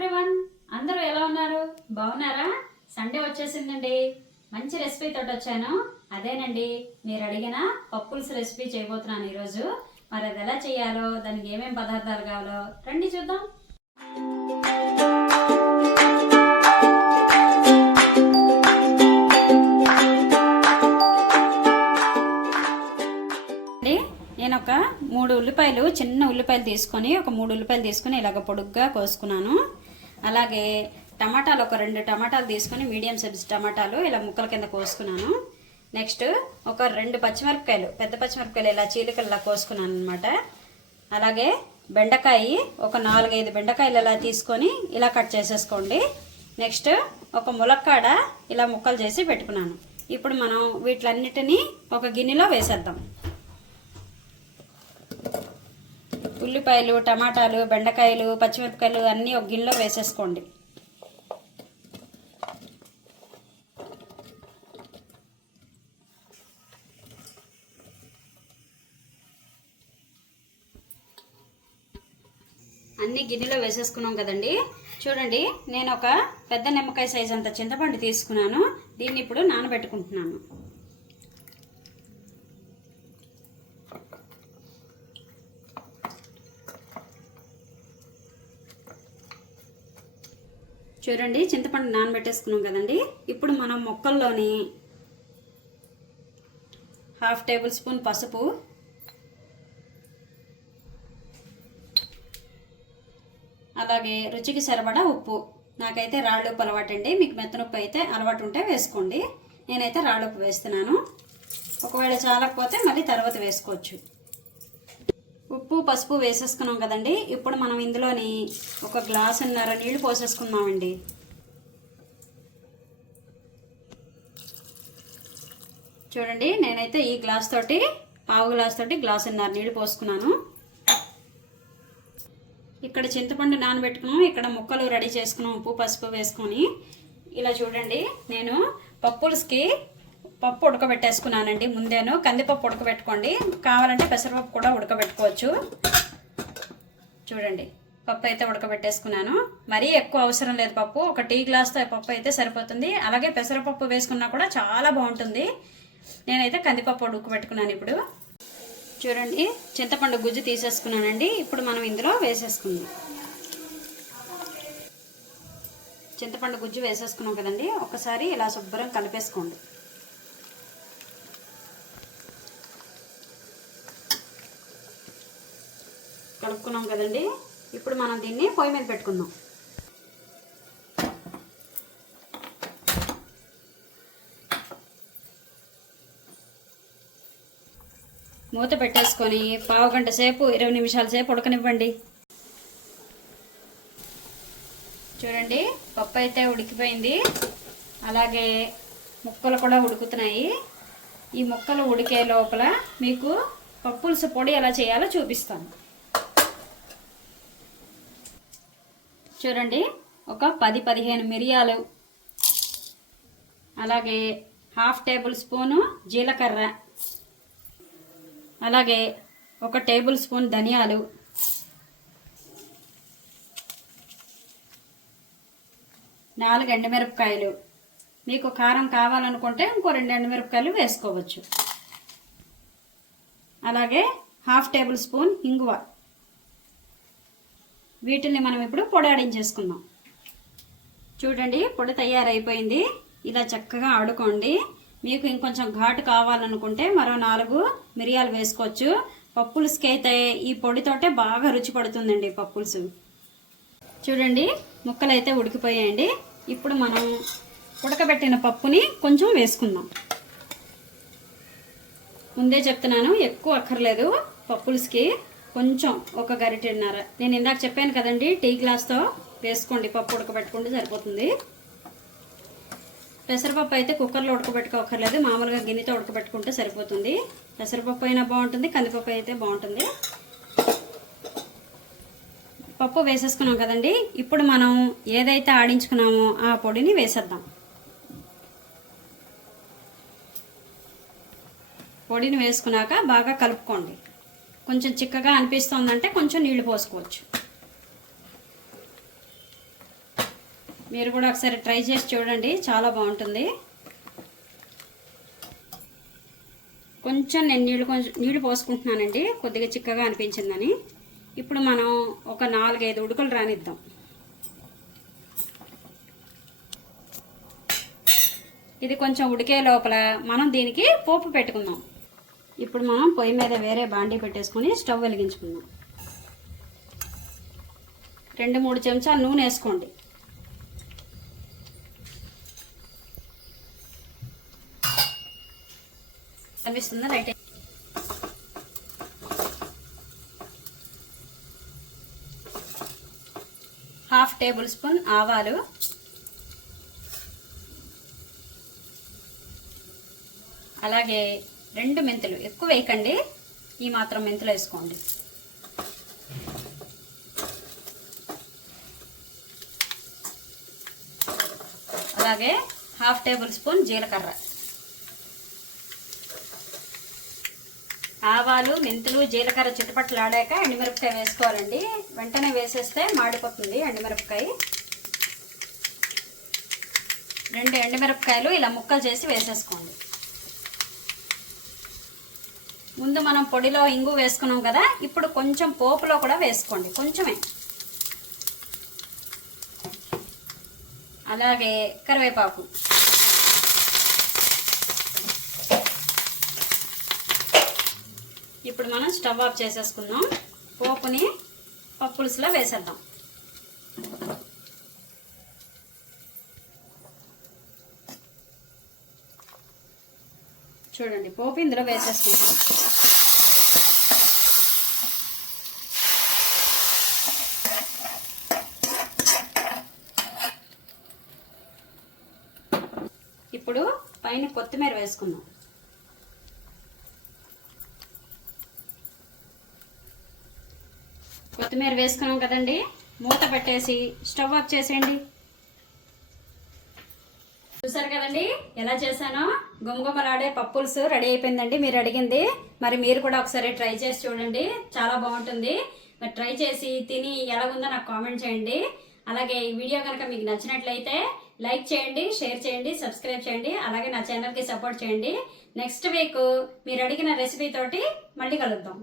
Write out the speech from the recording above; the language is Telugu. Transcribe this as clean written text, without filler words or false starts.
ఎవ్రీవన్, అందరూ ఎలా ఉన్నారు? బాగున్నారా? సండే వచ్చేసిందండి. మంచి రెసిపీ తోటి వచ్చాను. అదేనండి, మీరు అడిగిన పప్పుల్స్ రెసిపీ చేయబోతున్నాను ఈరోజు. మరి అది ఎలా చేయాలో, దానికి ఏమేమి పదార్థాలు కావాలో రండి చూద్దాం. నేను ఒక 3 ఉల్లిపాయలు, చిన్న ఉల్లిపాయలు తీసుకొని ఒక 3 ఉల్లిపాయలు తీసుకొని ఇలాగ పొడుగ్గా కోసుకున్నాను. అలాగే టమాటాలు ఒక 2 టమాటాలు తీసుకొని మీడియం సైజ్ టమాటాలు ఇలా ముక్కల కింద కోసుకున్నాను. నెక్స్ట్ ఒక 2 పచ్చిమిరపకాయలు, పెద్ద పచ్చిమిరపకాయలు ఇలా చీలికల్లా కోసుకున్నాను అనమాట. అలాగే బెండకాయ ఒక 4-5 బెండకాయలు ఇలా తీసుకొని ఇలా కట్ చేసేసుకోండి. నెక్స్ట్ ఒక ములక్కాడ ఇలా ముక్కలు చేసి పెట్టుకున్నాను. ఇప్పుడు మనం వీటిలన్నిటినీ ఒక గిన్నెలో వేసేద్దాం. ఉల్లిపాయలు, టమాటాలు, బెండకాయలు, పచ్చిమిరపకాయలు అన్నీ ఒక గిన్నెలో వేసేసుకోండి. అన్ని గిన్నెలో వేసేసుకున్నాం కదండి. చూడండి, నేను ఒక పెద్ద నిమ్మకాయ సైజ్ అంత చింతపండు తీసుకున్నాను. దీన్ని ఇప్పుడు నానబెట్టుకుంటున్నాను. చూడండి, చింతపండు నానబెట్టేసుకున్నాం కదండి. ఇప్పుడు మనం ముక్కల్లోని 1/2 టేబుల్ స్పూన్ పసుపు, అలాగే రుచికి సరిపడా ఉప్పు. నాకైతే రాళ్ళుప్పు అలవాటండి, మీకు మెత్తనుప్పు అయితే అలవాటు ఉంటే వేసుకోండి. నేనైతే రాళ్ళుప్పు వేస్తున్నాను. ఒకవేళ చాలకపోతే మళ్ళీ తర్వాత వేసుకోవచ్చు. ఉప్పు, పసుపు వేసేసుకున్నాం కదండి. ఇప్పుడు మనం ఇందులోని 1 గ్లాసున్నర నీళ్లు పోసేసుకున్నామండి. చూడండి, నేనైతే ఈ గ్లాస్ తోటి 1/2 గ్లాస్ తోటి గ్లాసున్నర నీళ్లు పోసుకున్నాను. ఇక్కడ చింతపండు నానబెట్టుకున్నాం, ఇక్కడ ముక్కలు రెడీ చేసుకున్నాం ఉప్పు పసుపు వేసుకొని. ఇలా చూడండి, నేను పప్పులకి పప్పు ఉడకబెట్టేసుకున్నానండి. ముందేను కందిపప్పు ఉడకబెట్టుకోండి, కావాలంటే పెసరపప్పు కూడా ఉడకబెట్టుకోవచ్చు. చూడండి, పప్పు అయితే ఉడకబెట్టేసుకున్నాను. మరీ ఎక్కువ అవసరం లేదు పప్పు, ఒక టీ గ్లాస్తో పప్పు అయితే సరిపోతుంది. అలాగే పెసరపప్పు వేసుకున్నా కూడా చాలా బాగుంటుంది. నేనైతే కందిపప్పు ఉడకబెట్టుకున్నాను. ఇప్పుడు చూడండి, చింతపండు గుజ్జు తీసేసుకున్నానండి. ఇప్పుడు మనం ఇందులో వేసేసుకుందాం. చింతపండు గుజ్జు వేసేసుకున్నాం కదండి. ఒకసారి ఇలా శుభ్రం కలిపేసుకోండి. కలుపుకున్నాం కదండి. ఇప్పుడు మనం దీన్ని పొయ్యి మీద పెట్టుకుందాం. మూత పెట్టేసుకొని 1/2 గంట సేపు 20 నిమిషాల సేపు ఉడకనివ్వండి. చూడండి, పప్పు అయితే ఉడికిపోయింది. అలాగే ముక్కలు కూడా ఉడుకుతున్నాయి. ఈ ముక్కలు ఉడికే లోపల మీకు పప్పులుసు పొడి ఎలా చేయాలో చూపిస్తాను. చూడండి, ఒక 10-15 మిరియాలు, అలాగే 1/2 టేబుల్ స్పూను జీలకర్ర, అలాగే 1 టేబుల్ స్పూన్ ధనియాలు, 4 ఎండుమిరపకాయలు. మీకు కారం కావాలనుకుంటే ఇంకో 2 ఎండుమిరపకాయలు వేసుకోవచ్చు. అలాగే 1/2 టేబుల్ స్పూన్ ఇంగువ. వీటిని మనం ఇప్పుడు పొడి ఆడించేసుకుందాం. చూడండి, పొడి తయారైపోయింది. ఇలా చక్కగా ఆడుకోండి. మీకు ఇంకొంచెం ఘాటు కావాలనుకుంటే మరో 4 మిరియాలు వేసుకోవచ్చు. పప్పులుసుకి అయితే ఈ పొడితోటే బాగా రుచి పడుతుందండి పప్పులుసు. చూడండి, ముక్కలు అయితే ఉడికిపోయాయండి. ఇప్పుడు మనం ఉడకబెట్టిన పప్పుని కొంచెం వేసుకుందాం. ముందే చెప్తున్నాను, ఎక్కువ అక్కర్లేదు పప్పులుసుకి, కొంచెం 1 గరిటెన్నర. నేను ఇందాక చెప్పాను కదండి, టీ గ్లాస్తో వేసుకోండి, పప్పు ఉడకబెట్టుకుంటే సరిపోతుంది. పెసరపప్పు అయితే కుక్కర్లో ఉడకబెట్టుకోకర్లేదు, మామూలుగా గిన్నెతో ఉడకబెట్టుకుంటే సరిపోతుంది. పెసరపప్పు అయినా బాగుంటుంది, కందిపప్పు అయితే బాగుంటుంది. పప్పు వేసేసుకున్నాం కదండి. ఇప్పుడు మనం ఏదైతే ఆడించుకున్నామో ఆ పొడిని వేసేద్దాం. పొడిని వేసుకున్నాక బాగా కలుపుకోండి. కొంచెం చిక్కగా అనిపిస్తుందంటే కొంచెం నీళ్లు పోసుకోవచ్చు. మీరు కూడా ఒకసారి ట్రై చేసి చూడండి, చాలా బాగుంటుంది. కొంచెం నేను నీళ్ళు పోసుకుంటున్నానండి, కొద్దిగా చిక్కగా అనిపించిందని. ఇప్పుడు మనం ఒక 4-5 ఉడుకులు రానిద్దాం. ఇది కొంచెం ఉడికే లోపల మనం దీనికి పోపు పెట్టుకుందాం. ఇప్పుడు మనం పొయ్యి మీద వేరే బాండీ పెట్టేసుకొని స్టవ్ వెలిగించుకుందాం. 2-3 చెంచాలు నూనె వేసుకోండి. కనిపిస్తుందా? రైట్. 1/2 టేబుల్ స్పూన్ ఆవాలు, అలాగే 2 మెంతులు, ఎక్కువ వేయకండి, ఈ మాత్రం మెంతులు వేసుకోండి. అలాగే 1/2 టేబుల్ స్పూన్ జీలకర్ర. ఆవాలు, మెంతులు, జీలకర్ర చిటపట్లాడాక ఎండుమిరపకాయ వేసుకోవాలండి. వెంటనే వేసేస్తే మాడిపోతుంది ఎండుమిరపకాయ. 2 ఎండుమిరపకాయలు ఇలా ముక్కలు చేసి వేసేసుకోండి. ముందు మనం పొడిలో ఇంగు వేసుకున్నాం కదా, ఇప్పుడు కొంచెం పోపులో కూడా వేసుకోండి, కొంచెమే. అలాగే కరివేపాకు. ఇప్పుడు మనం స్టవ్ ఆఫ్ చేసేసుకుందాం. పోపుని పప్పులుసులో వేసేద్దాం. చూడండి, పోపు ఇందులో వేసేసుకుంటాం. ఇప్పుడు పైన కొత్తిమీర వేసుకుందాం. కొత్తిమీర వేసుకున్నాం కదండి, మూత పెట్టేసి స్టవ్ ఆఫ్ చేసేయండి. చూసారు కదండి ఎలా చేశానో. గుమగుమలాడే పప్పులుసు రెడీ అయిపోయిందండి, మీరు అడిగింది. మరి మీరు కూడా ఒకసారి ట్రై చేసి చూడండి, చాలా బాగుంటుంది. మరి ట్రై చేసి తిని ఎలా ఉందో నాకు కామెంట్ చేయండి. అలాగే ఈ వీడియో కనుక మీకు నచ్చినట్లయితే లైక్ చేయండి, షేర్ చేయండి, సబ్స్క్రైబ్ చేయండి. అలాగే నా ఛానల్కి సపోర్ట్ చేయండి. నెక్స్ట్ వీక్ మీరు అడిగిన రెసిపీ తోటి మళ్ళీ కలుద్దాం.